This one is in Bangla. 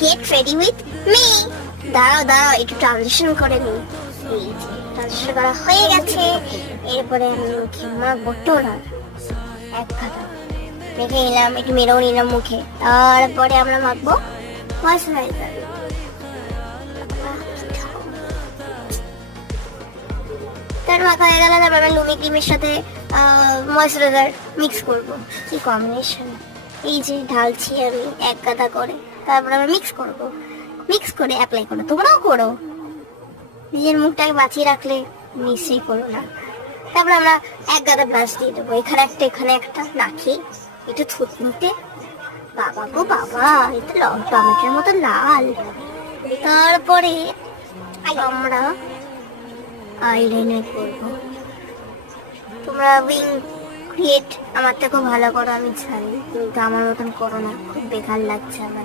Get ready with me. দাঁড়াও দাঁড়াও, একটু ট্রানজিশন করে নিই। এই যে ট্রানজিশন করা হয়ে গেছে। এরপরে আমি মুখে মাখবো টোনার, এক খাতা মেখে নিলাম, একটু মেরেও নিলাম মুখে। তারপরে আমরা মাখবো ময়শ্চারাইজার। তার মাখা হয়ে গেল, তারপর আমরা লুমি ক্রিমের সাথে ময়শ্চারাইজার মিক্স করব। কি কম্বিনেশন! এই যে ঢালছি আমি এক গাদা করে, তারপর আমরা মিক্স করব। মিক্স করে অ্যাপ্লাই করো, তোমরাও করো। নিজের মুখটাকে বাঁচিয়ে রাখলে নিশ্চয়ই করো না। তারপর আমরা এক গাদা ব্রাশ দিয়ে দেবো, এখানে একটা এখানে একটা, নাকি একটু থুতনিতে। বাবা গো বাবা, এটা টমেটোর মতো লাল। তারপরে আমরা আইলাইনার করবো। তোমরা উইং ক্রিয়েট আমার থেকে ভালো করো আমি জানি, কিন্তু আমার মতন করো না, খুব বেকার লাগছে আমাকে।